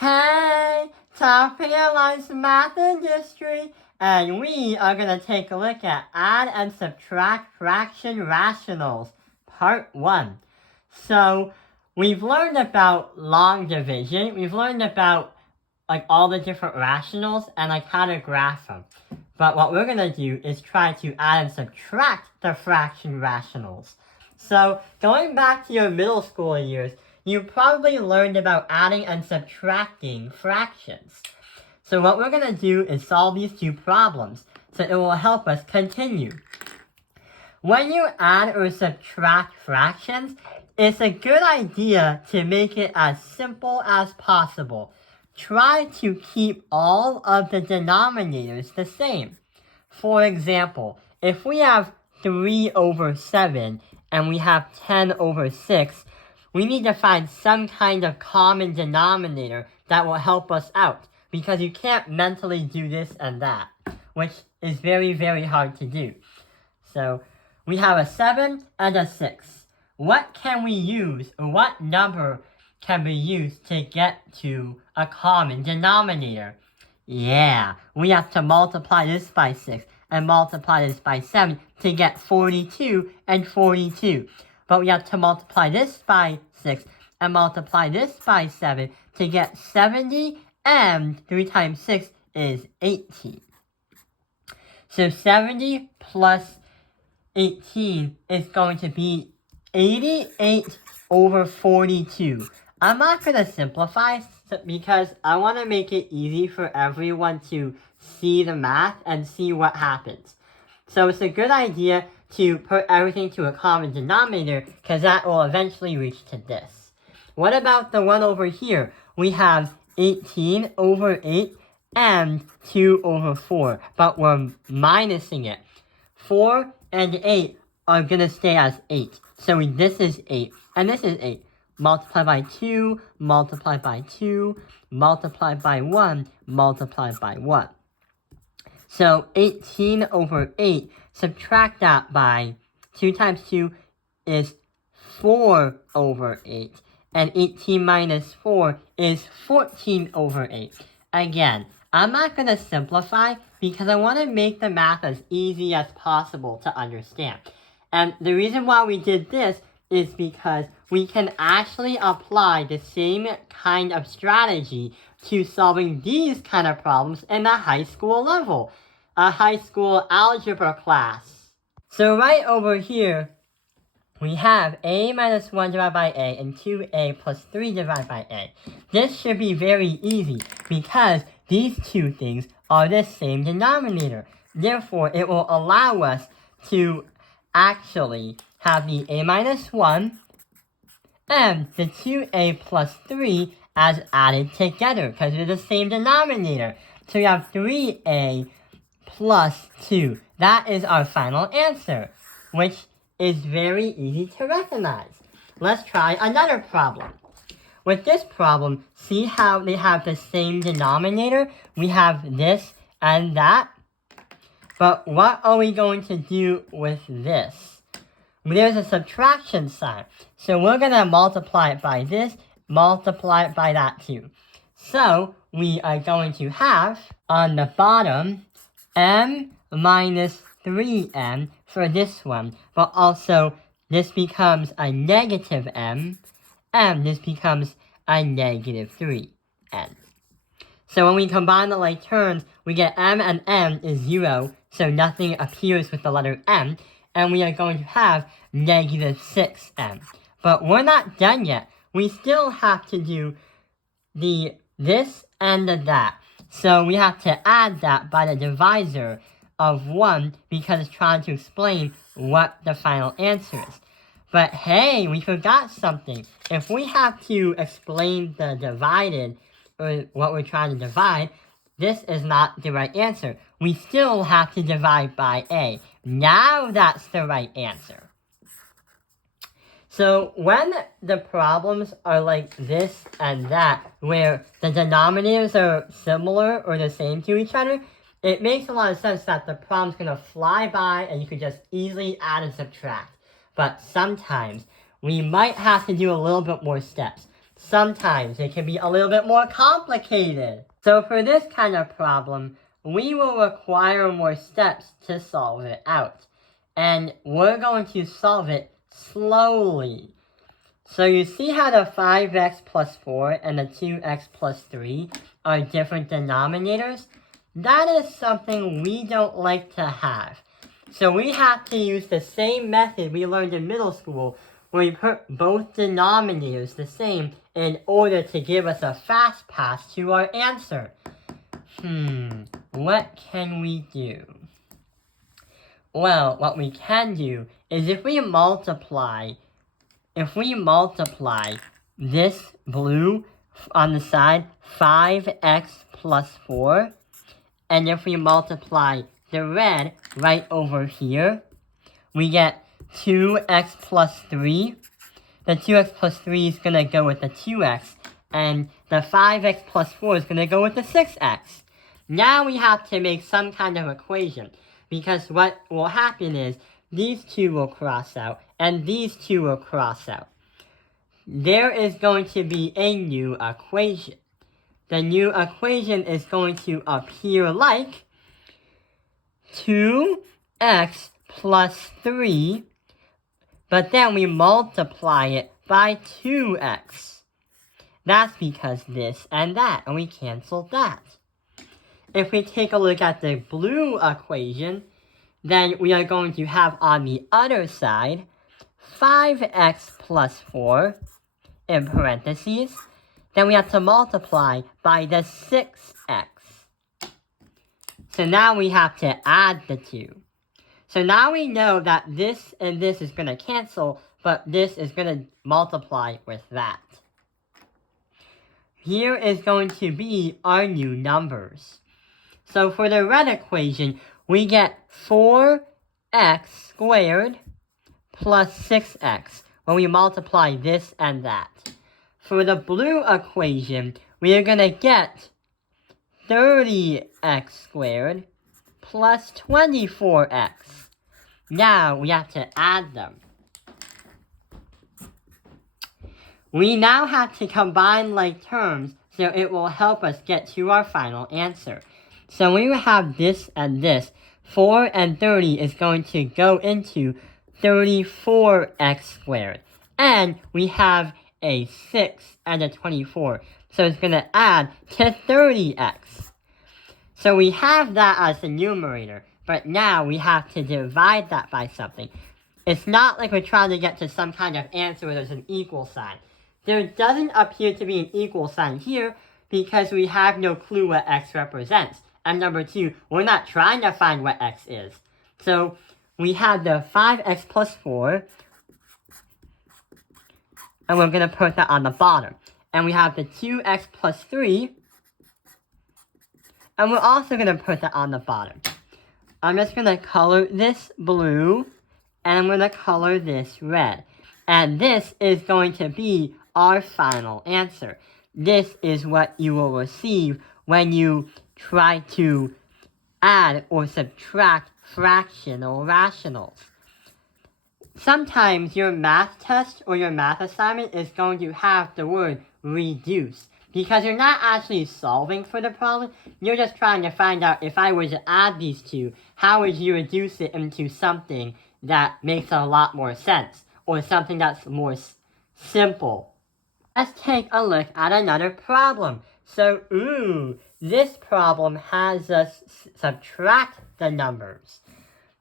Hey, Top Airlines Math Industry, and we are going to take a look at add and subtract fraction rationals, part 1. So, we've learned about long division, we've learned about all the different rationals and how to graph them. But what we're going to do is try to add and subtract the fraction rationals. So, going back to your middle school years, you probably learned about adding and subtracting fractions. So what we're going to do is solve these two problems, so it will help us continue. When you add or subtract fractions, it's a good idea to make it as simple as possible. Try to keep all of the denominators the same. For example, if we have 3 over 7 and we have 10 over 6, we need to find some kind of common denominator that will help us out, because you can't mentally do this and that, which is very, very hard to do. So we have a 7 and a 6. What can we use, or what number can be used to get to a common denominator? Yeah, we have to multiply this by 6 and multiply this by 7 to get 42 and 42. But we have to multiply this by 6 and multiply this by 7 to get 70, and 3 times 6 is 18. So 70 plus 18 is going to be 88 over 42. I'm not going to simplify because I want to make it easy for everyone to see the math and see what happens. So it's a good idea to put everything to a common denominator, because that will eventually reach to this. What about the one over here? We have 18 over 8 and 2 over 4, but we're minusing it. 4 and 8 are going to stay as 8. So this is 8, and this is 8. Multiply by 2, multiply by 2, multiply by 1, multiply by 1. So 18 over 8, subtract that by 2 times 2 is 4 over 8. And 18 minus 4 is 14 over 8. Again, I'm not going to simplify because I want to make the math as easy as possible to understand. And the reason why we did this is because we can actually apply the same kind of strategy to solving these kind of problems in the high school level, a high school algebra class. So right over here, we have a minus 1 divided by a and 2a plus 3 divided by a. This should be very easy because these two things are the same denominator. Therefore, it will allow us to actually have the a minus 1 and the 2a plus 3 as added together because they're the same denominator. So we have 3a plus 2. That is our final answer, which is very easy to recognize. Let's try another problem. With this problem, see how they have the same denominator? We have this and that. But what are we going to do with this? There's a subtraction sign. So we're going to multiply it by this, multiply it by that too. So we are going to have on the bottom m minus 3m for this one, but also this becomes a negative m, and this becomes a negative 3m. So when we combine the like terms, we get m and m is 0, so nothing appears with the letter m, and we are going to have negative 6m. But we're not done yet. We still have to do this and that. So we have to add that by the divisor of 1 because it's trying to explain what the final answer is. But hey, we forgot something. If we have to explain the divided, or what we're trying to divide, this is not the right answer. We still have to divide by a. Now that's the right answer. So when the problems are like this and that, where the denominators are similar or the same to each other, it makes a lot of sense that the problem's going to fly by and you could just easily add and subtract. But sometimes we might have to do a little bit more steps. sometimes it can be a little bit more complicated. So for this kind of problem, we will require more steps to solve it out. And we're going to solve it slowly. So you see how the 5x plus 4 and the 2x plus 3 are different denominators? That is something we don't like to have. So we have to use the same method we learned in middle school, where we put both denominators the same in order to give us a fast pass to our answer. What can we do? Well, what we can do is if we multiply this blue on the side, 5x plus 4, and if we multiply the red right over here, we get 2x plus 3. The 2x plus 3 is going to go with the 2x, and the 5x plus 4 is going to go with the 6x. Now we have to make some kind of equation, because what will happen is these two will cross out, and these two will cross out. There is going to be a new equation. The new equation is going to appear like 2x plus 3, but then we multiply it by 2x. That's because this and that, and we cancel that. If we take a look at the blue equation, then we are going to have on the other side 5x plus 4 in parentheses. Then we have to multiply by the 6x. So now we have to add the two. So now we know that this and this is going to cancel, but this is going to multiply with that. Here is going to be our new numbers. So for the red equation, we get 4x squared plus 6x when we multiply this and that. For the blue equation, we are going to get 30x squared plus 24x. Now we have to add them. We now have to combine like terms so it will help us get to our final answer. So when we have this and this, 4 and 30 is going to go into 34x squared. And we have a 6 and a 24. So it's going to add to 30x. So we have that as the numerator, but now we have to divide that by something. It's not like we're trying to get to some kind of answer where there's an equal sign. There doesn't appear to be an equal sign here because we have no clue what x represents. And number 2, we're not trying to find what x is. So we have the 5x plus 4, and we're going to put that on the bottom. And we have the 2x plus 3, and we're also going to put that on the bottom. I'm just going to color this blue, and I'm going to color this red. And this is going to be our final answer. This is what you will receive when you try to add or subtract fractional rationals. Sometimes your math test or your math assignment is going to have the word reduce, because you're not actually solving for the problem, you're just trying to find out if I were to add these two, how would you reduce it into something that makes a lot more sense, or something that's more simple. Let's take a look at another problem. So, this problem has us subtract the numbers.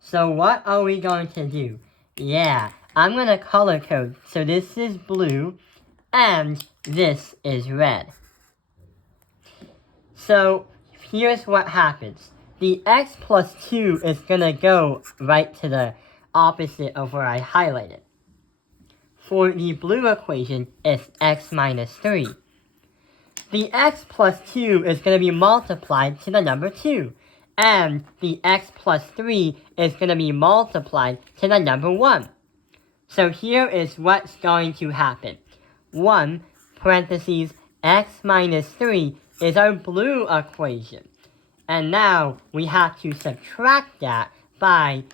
So what are we going to do? Yeah, I'm going to color code. So this is blue, and this is red. So here's what happens. The x plus 2 is going to go right to the opposite of where I highlighted. For the blue equation, it's x minus 3. The x plus 2 is going to be multiplied to the number 2. And the x plus 3 is going to be multiplied to the number 1. So here is what's going to happen. 1, parentheses, x minus 3 is our blue equation. And now we have to subtract that by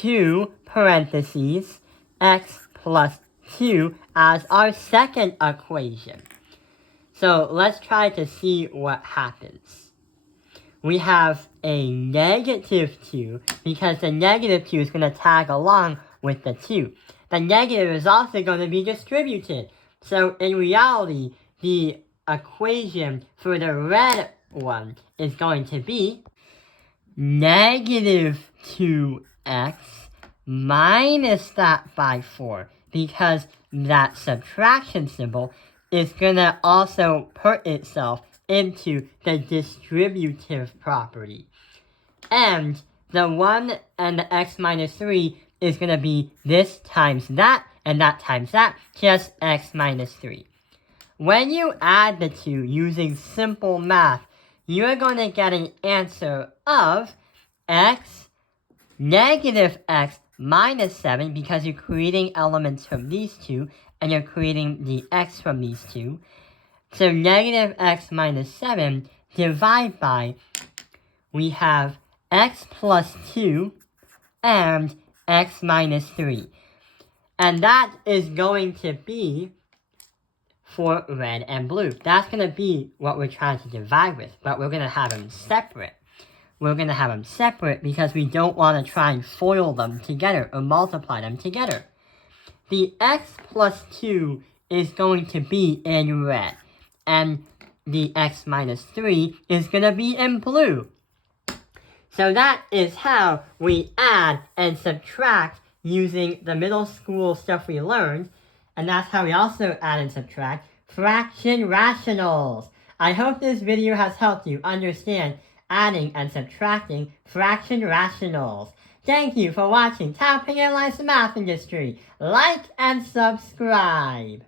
2, parentheses, x plus 2 as our second equation. So let's try to see what happens. We have a negative 2 because the negative 2 is going to tag along with the 2. The negative is also going to be distributed. So in reality, the equation for the red one is going to be negative 2x minus that by 4, because that subtraction symbol is going to also put itself into the distributive property. And the 1 and the x minus 3 is going to be this times that, and that times that, just x minus 3. When you add the two using simple math, you're going to get an answer of x, negative x minus 7, because you're creating elements from these two, and you're creating the x from these two. So negative x minus 7 divided by, we have x plus 2 and x minus 3. And that is going to be for red and blue. That's going to be what we're trying to divide with, but we're going to have them separate. We're going to have them separate because we don't want to try and FOIL them together or multiply them together. The x plus 2 is going to be in red, and the x minus 3 is going to be in blue. So that is how we add and subtract using the middle school stuff we learned, and that's how we also add and subtract fraction rationals. I hope this video has helped you understand adding and subtracting fraction rationals. Thank you for watching Taoping Airlines Math Industry. Like and subscribe.